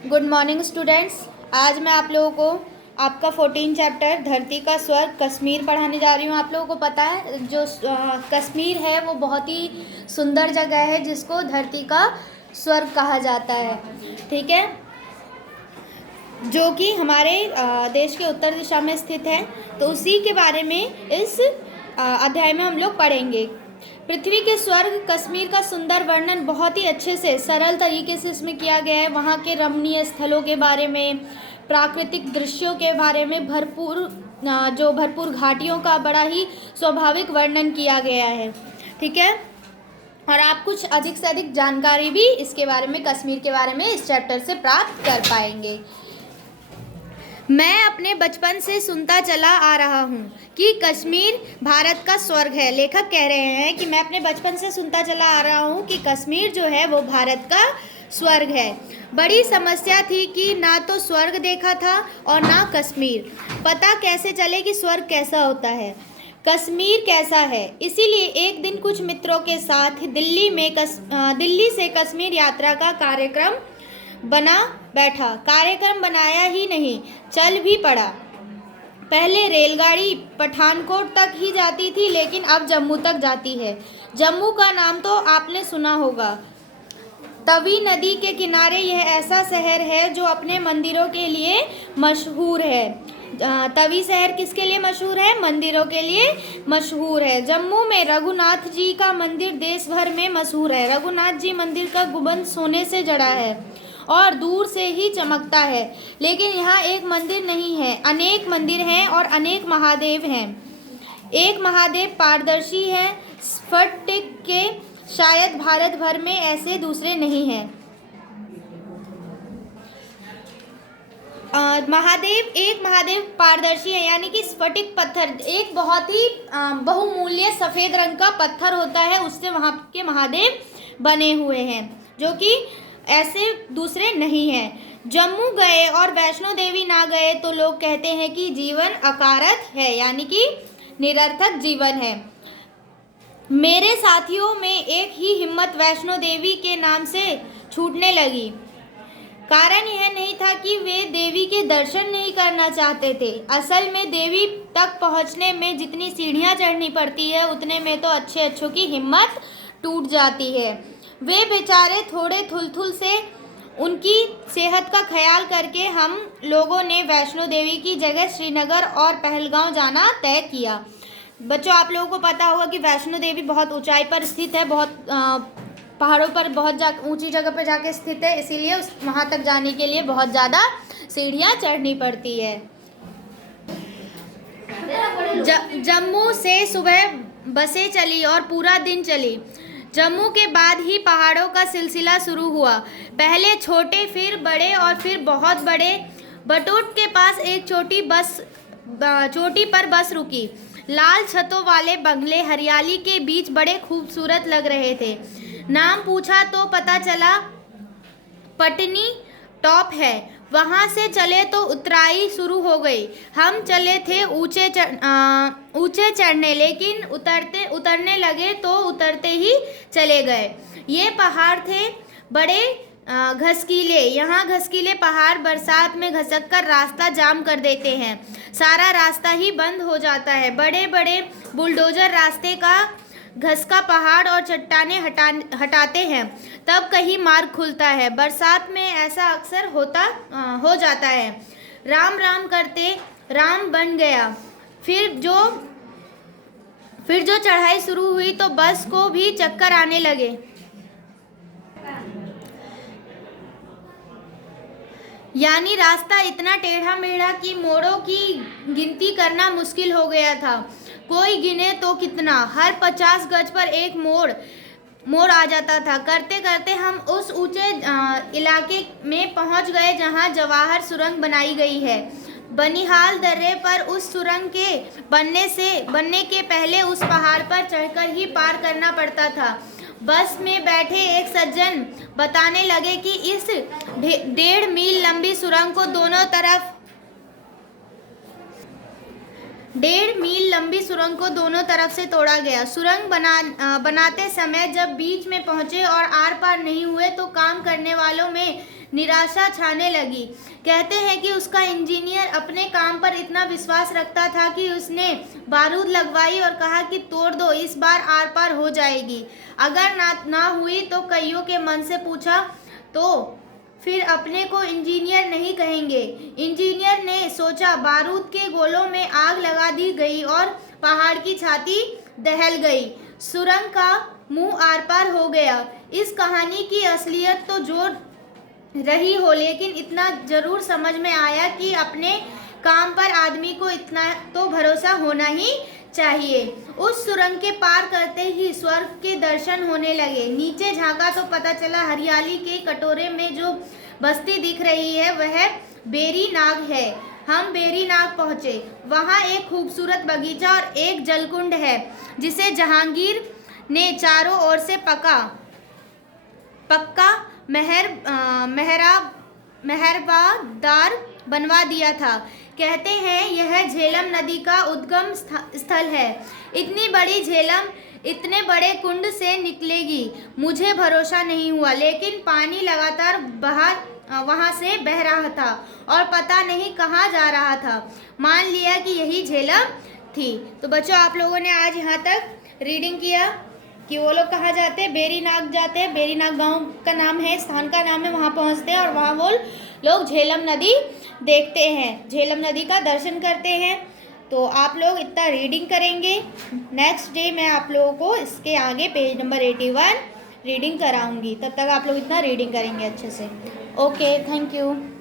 Good morning students. आज मैं आप लोगों को आपका 14 चैप्टर धरती का स्वर्ग कश्मीर पढ़ाने जा रही हूँ। आप लोगों को पता है जो कश्मीर है वो बहुत ही सुंदर जगह है जिसको धरती का स्वर्ग कहा जाता है, ठीक है, जो कि हमारे देश के उत्तर दिशा में स्थित है। तो उसी के बारे में इस अध्याय में हम लोग पढ़ेंगे। पृथ्वी के स्वर्ग कश्मीर का सुंदर वर्णन बहुत ही अच्छे से सरल तरीके से इसमें किया गया है। वहाँ के रमणीय स्थलों के बारे में, प्राकृतिक दृश्यों के बारे में भरपूर घाटियों का बड़ा ही स्वाभाविक वर्णन किया गया है, ठीक है। और आप कुछ अधिक से अधिक जानकारी भी इसके बारे में, कश्मीर के बारे में इस चैप्टर से प्राप्त कर पाएंगे। मैं अपने बचपन से सुनता चला आ रहा हूँ कि कश्मीर भारत का स्वर्ग है। लेखक कह रहे हैं कि मैं अपने बचपन से सुनता चला आ रहा हूँ कि कश्मीर जो है वो भारत का स्वर्ग है। बड़ी समस्या थी कि ना तो स्वर्ग देखा था और ना कश्मीर। पता कैसे चले कि स्वर्ग कैसा होता है, कश्मीर कैसा है। इसीलिए एक दिन कुछ मित्रों के साथ दिल्ली से कश्मीर यात्रा का कार्यक्रम बना बैठा। कार्यक्रम बनाया ही नहीं, चल भी पड़ा। पहले रेलगाड़ी पठानकोट तक ही जाती थी, लेकिन अब जम्मू तक जाती है। जम्मू का नाम तो आपने सुना होगा। तवी नदी के किनारे यह ऐसा शहर है जो अपने मंदिरों के लिए मशहूर है। तवी शहर किसके लिए मशहूर है? मंदिरों के लिए मशहूर है। जम्मू में रघुनाथ जी का मंदिर देश भर में मशहूर है। रघुनाथ जी मंदिर का गुंबद सोने से जड़ा है और दूर से ही चमकता है। लेकिन यहाँ एक मंदिर नहीं है, अनेक मंदिर हैं और अनेक महादेव हैं। एक महादेव पारदर्शी है, स्फटिक के। शायद भारत भर में ऐसे दूसरे नहीं हैं। एक महादेव पारदर्शी है, यानी कि स्फटिक पत्थर, एक बहुत ही बहुमूल्य सफ़ेद रंग का पत्थर होता है, उससे वहाँ के महादेव बने हुए हैं, जो कि ऐसे दूसरे नहीं हैं। जम्मू गए और वैष्णो देवी ना गए तो लोग कहते हैं कि जीवन अकारथ है, यानी कि निरर्थक जीवन है। मेरे साथियों में एक ही हिम्मत वैष्णो देवी के नाम से छूटने लगी। कारण यह नहीं था कि वे देवी के दर्शन नहीं करना चाहते थे। असल में देवी तक पहुंचने में जितनी सीढ़ियां चढ़नी पड़ती है, उतने में तो अच्छों की हिम्मत टूट जाती है। वे बेचारे थोड़े थुलथुल से, उनकी सेहत का ख्याल करके हम लोगों ने वैष्णो देवी की जगह श्रीनगर और पहलगांव जाना तय किया। बच्चों, आप लोगों को पता होगा कि वैष्णो देवी बहुत ऊंचाई पर स्थित है, बहुत पहाड़ों पर बहुत ऊंची जगह पर जाके स्थित है, इसीलिए वहाँ तक जाने के लिए बहुत ज़्यादा सीढ़ियाँ चढ़नी पड़ती है। जम्मू से सुबह बसें चली और पूरा दिन चली। जम्मू के बाद ही पहाड़ों का सिलसिला शुरू हुआ। पहले छोटे, फिर बड़े और फिर बहुत बड़े। बटोट के पास एक चोटी पर बस रुकी। लाल छतों वाले बंगले हरियाली के बीच बड़े खूबसूरत लग रहे थे। नाम पूछा तो पता चला पटनी टॉप है। वहाँ से चले तो उतराई शुरू हो गई। हम चले थे ऊंचे चढ़ने, लेकिन उतरने लगे तो उतरते ही चले गए। ये पहाड़ थे बड़े घसकीले। यहाँ घसकीले पहाड़ बरसात में घसक कर रास्ता जाम कर देते हैं। सारा रास्ता ही बंद हो जाता है। बड़े बड़े बुलडोजर रास्ते का घसका पहाड़ और चट्टानें हटाते हैं, तब कहीं मार्ग खुलता है। बरसात में ऐसा अक्सर हो जाता है। राम राम करते राम बन गया। फिर जो चढ़ाई शुरू हुई तो बस को भी चक्कर आने लगे। यानी रास्ता इतना टेढ़ा मेढ़ा कि मोड़ों की गिनती करना मुश्किल हो गया था। कोई गिने तो कितना, हर 50 गज पर एक मोड़ आ जाता था। करते करते हम उस ऊंचे इलाके में पहुंच गए जहां जवाहर सुरंग बनाई गई है। बनिहाल दर्रे पर उस सुरंग के बनने के पहले उस पहाड़ पर चढ़कर ही पार करना पड़ता था। बस में बैठे एक सज्जन बताने लगे कि इस 1.5 मील लंबी सुरंग को दोनों तरफ से तोड़ा गया। सुरंग बनाते समय जब बीच में पहुंचे और आर पार नहीं हुए तो काम करने वालों में निराशा छाने लगी। कहते हैं कि उसका इंजीनियर अपने काम पर इतना विश्वास रखता था कि उसने बारूद लगवाई और कहा कि तोड़ दो, इस बार आर पार हो जाएगी। अगर ना हुई तो कईयों के मन से पूछा तो फिर अपने को इंजीनियर नहीं कहेंगे। इंजीनियर ने सोचा, बारूद के गोलों में आग लगा दी गई और पहाड़ की छाती दहल गई। सुरंग का मुंह आर पार हो गया। इस कहानी की असलियत तो जो रही हो, लेकिन इतना जरूर समझ में आया कि अपने काम पर आदमी को इतना तो भरोसा होना ही चाहिए। उस सुरंग के पार करते ही स्वर्ग के दर्शन होने लगे। नीचे झांका तो पता चला हरियाली के कटोरे में जो बस्ती दिख रही है वह बेरी नाग है। हम बेरी नाग पहुंचे। वहां एक खूबसूरत बगीचा और एक जलकुंड है जिसे जहांगीर ने चारों ओर से पक्का मेहराबादार बनवा दिया था। कहते हैं यह झेलम नदी का उद्गम स्थल है। इतनी बड़ी झेलम इतने बड़े कुंड से निकलेगी, मुझे भरोसा नहीं हुआ, लेकिन पानी लगातार वहां से बह रहा था और पता नहीं कहाँ जा रहा था। मान लिया कि यही झेलम थी। तो बच्चों, आप लोगों ने आज यहाँ तक रीडिंग किया कि वो लोग कहाँ जाते हैं, बेरीनाग जाते हैं। बेरीनाग गांव का नाम है, स्थान का नाम है। वहाँ पहुँचते हैं और वहाँ वो लोग झेलम नदी देखते हैं, झेलम नदी का दर्शन करते हैं। तो आप लोग इतना रीडिंग करेंगे। नेक्स्ट डे मैं आप लोगों को इसके आगे पेज नंबर 81 रीडिंग कराऊंगी। तब तक आप लोग इतना रीडिंग करेंगे अच्छे से। Okay, thank you.